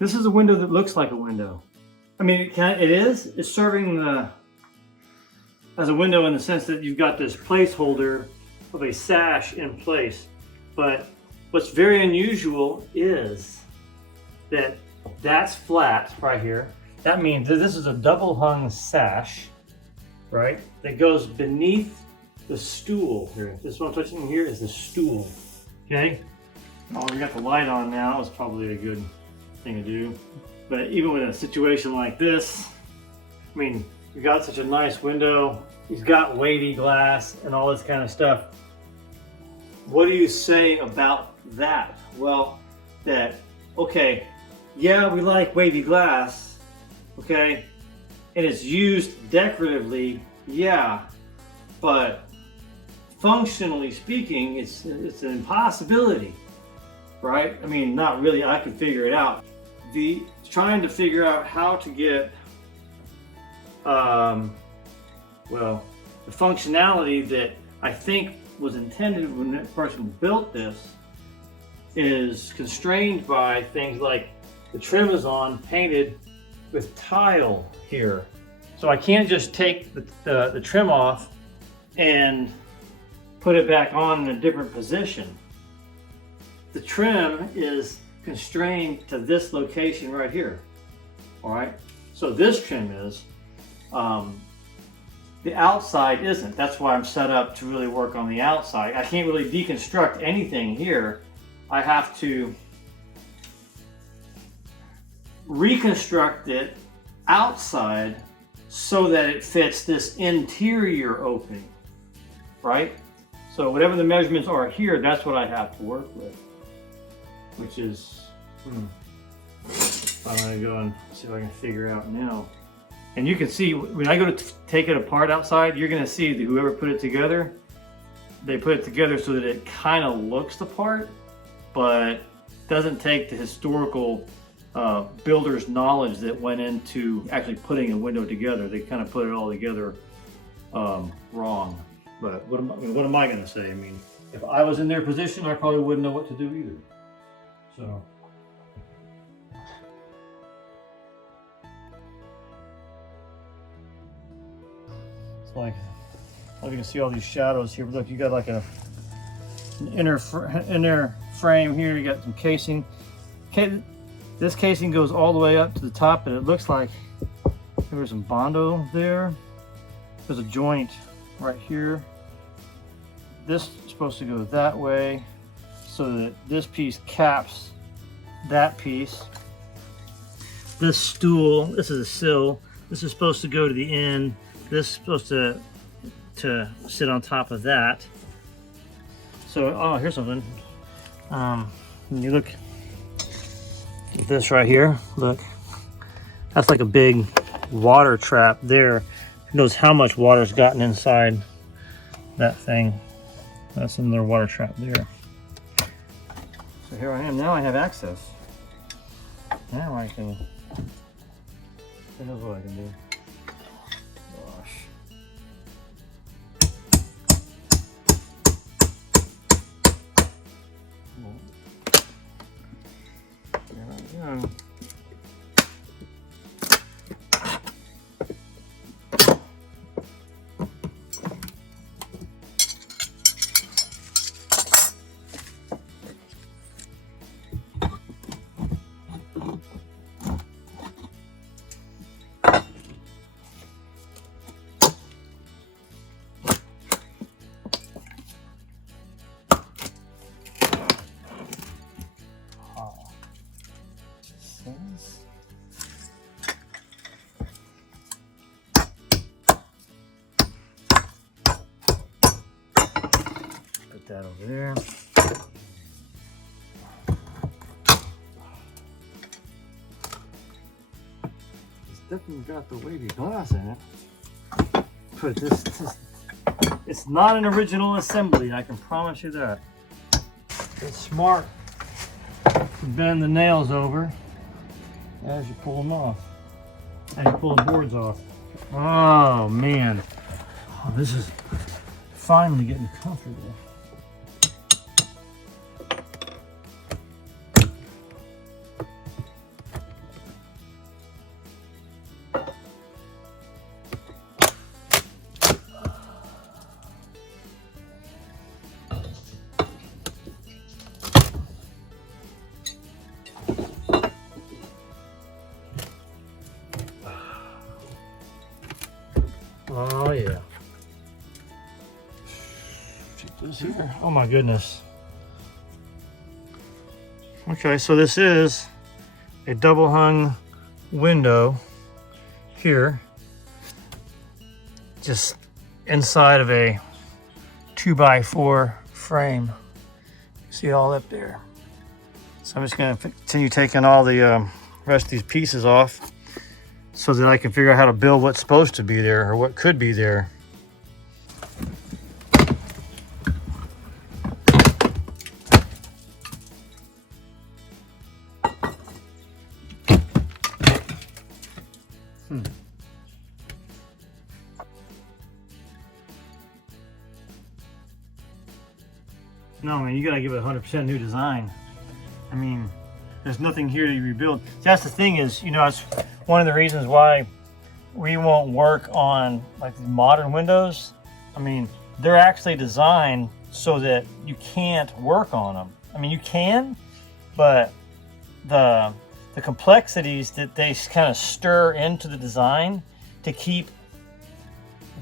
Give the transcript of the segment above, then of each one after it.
This is a window that looks like a window. I mean, it's serving as a window in the sense that you've got this placeholder of a sash in place. But what's very unusual is that that's flat right here. That means that this is a double hung sash, right? That goes beneath the stool here. This one I'm touching here is the stool, okay? Oh, we got the light on now. It's probably a good thing to do. But even with a situation like this, I mean, you got such a nice window. You've got wavy glass and all this kind of stuff. What do you say about that? Well, okay, yeah, we like wavy glass, okay, and it's used decoratively, yeah, but functionally speaking, it's an impossibility, right? I mean, not really. I can figure it out. Trying to figure out how to get, well, the functionality that I think was intended when that person built this is constrained by things like the trim is painted with tile here. So I can't just take the trim off and put it back on in a different position. The trim is constrained to this location right here. All right, so this trim is, the outside isn't. That's why I'm set up to really work on the outside. I can't really deconstruct anything here. I have to reconstruct it outside so that it fits this interior opening, right? So whatever the measurements are here, that's what I have to work with, which is, I'm gonna go and see if I can figure out now. And you can see when I go to take it apart outside, you're gonna see that whoever put it together, they put it together so that it kind of looks the part, but doesn't take the historical builder's knowledge that went into actually putting a window together. They kind of put it all together wrong. But what am I gonna say? I mean, if I was in their position, I probably wouldn't know what to do either. So. It's like, you can see all these shadows here. But look, you got like an inner frame here. You got some casing. Okay, this casing goes all the way up to the top, and it looks like there's some Bondo there. There's a joint right here. This is supposed to go that way so that this piece caps that piece. This stool, this is a sill. This is supposed to go to the end. This is supposed to sit on top of that. So, oh, here's something. When you look at this right here, look, that's like a big water trap there. Who knows how much water's gotten inside that thing. That's another water trap there. So here I am. Now I have access. Now I can, here's what I can do. Gosh. There we go. Put that over there. It's definitely got the wavy glass in it. But this it's not an original assembly, I can promise you that. It's smart to bend the nails over as you pull them off. As you pull the boards off. Oh man. Oh, this is finally getting comfortable. here. Oh my goodness. Okay, so this is a double hung window here, just inside of a 2x4 frame. See it all up there. So I'm just going to continue taking all the rest of these pieces off so that I can figure out how to build what's supposed to be there or what could be there. No, man, you gotta give it 100% new design. I mean, there's nothing here to rebuild. That's the thing is, you know, it's one of the reasons why we won't work on like the modern windows. I mean, they're actually designed so that you can't work on them. I mean, you can, but the complexities that they kind of stir into the design to keep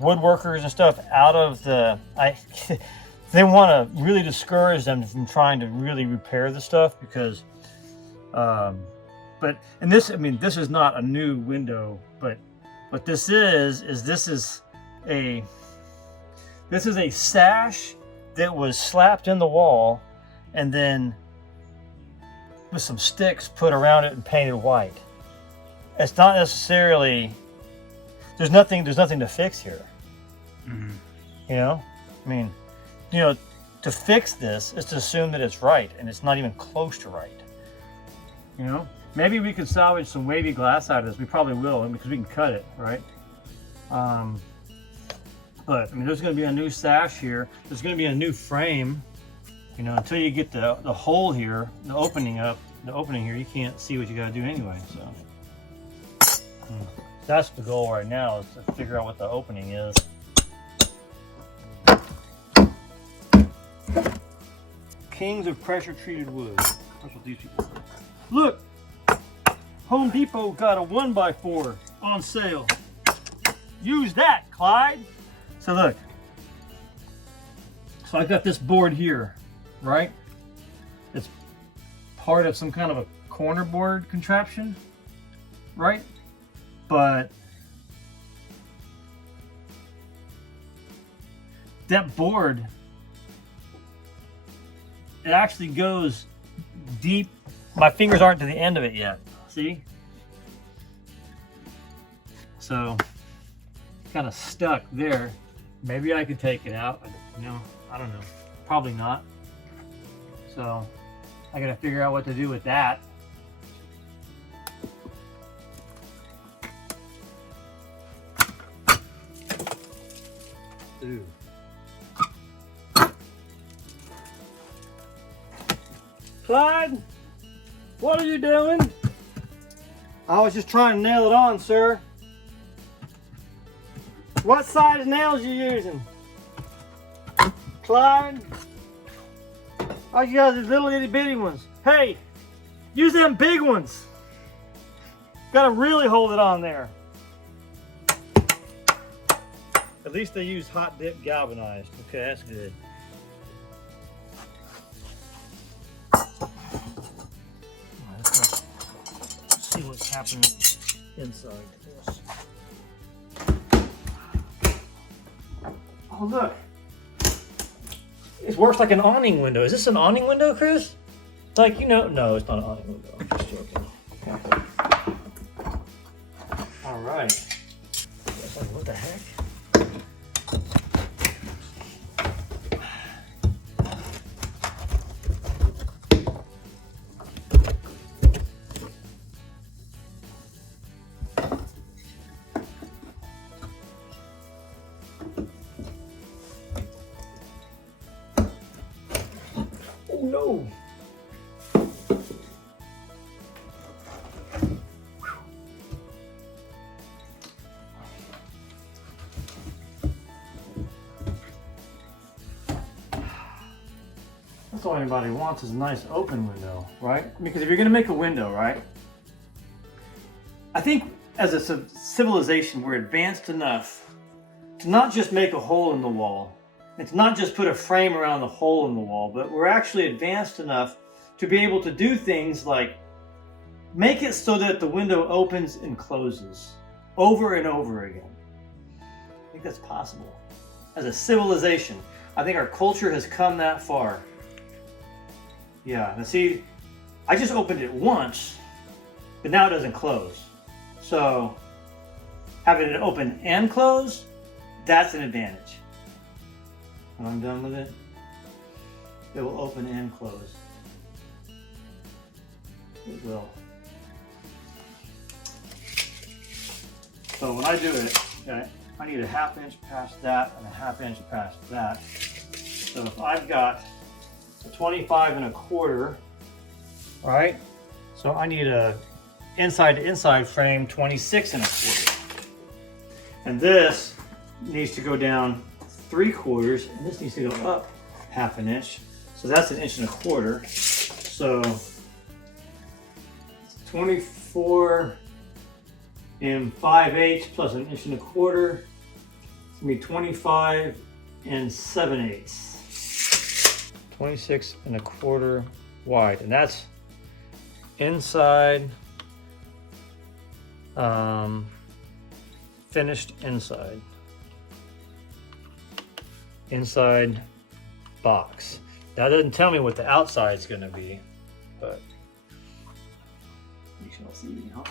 woodworkers and stuff out of the, they want to really discourage them from trying to really repair the stuff because, but, and this, I mean, this is not a new window, but what this is a sash that was slapped in the wall and then with some sticks put around it and painted white. It's not necessarily, there's nothing to fix here. Mm-hmm. You know, I mean, you know, to fix this is to assume that it's right, and it's not even close to right. You know, maybe we could salvage some wavy glass out of this. We probably will, because we can cut it, right? But I mean, there's going to be a new sash here. There's going to be a new frame. You know, until you get the hole here, the opening here, you can't see what you got to do anyway. So that's the goal right now, is to figure out what the opening is. Kings of pressure treated wood. That's what these people do. Look, Home Depot got a 1x4 on sale. Use that, Clyde. So look, so I got this board here, right? It's part of some kind of a corner board contraption, right? But that board, it actually goes deep. My fingers aren't to the end of it yet. See? So, kind of stuck there. Maybe I could take it out. You know, I don't know. Probably not. So, I gotta figure out what to do with that. Ooh. Clyde, what are you doing? I was just trying to nail it on, sir. What size nails you using? Clyde? Oh, you got these little itty bitty ones. Hey, use them big ones. Gotta really hold it on there. At least they use hot dip galvanized. Okay, that's good. See what's happening inside this. Oh look, it works like an awning window. Is this an awning window, Chris? Like, you know, no, it's not an awning window. I'm just joking. Okay. All right. What the heck? Oh no! That's all anybody wants, is a nice open window, right? Because if you're gonna make a window, right? I think as a civilization, we're advanced enough to not just make a hole in the wall, It's not just put a frame around the hole in the wall, but we're actually advanced enough to be able to do things like make it so that the window opens and closes over and over again. I think that's possible. As a civilization, I think our culture has come that far. Yeah, now see, I just opened it once, but now it doesn't close. So having it open and close, that's an advantage. When I'm done with it, it will open and close. It will. So when I do it, okay, I need a 1/2 inch past that and a 1/2 inch past that. So if I've got a 25 1/4, right? So I need a inside to inside frame 26 1/4. And this needs to go down 3/4, and this needs to go up 1/2 inch. So that's 1 1/4. So 24 5/8 plus 1 1/4. It's gonna be 25 7/8. 26 1/4 wide, and that's inside, finished inside. Inside box. That doesn't tell me what the outside is going to be, but you shall see, huh?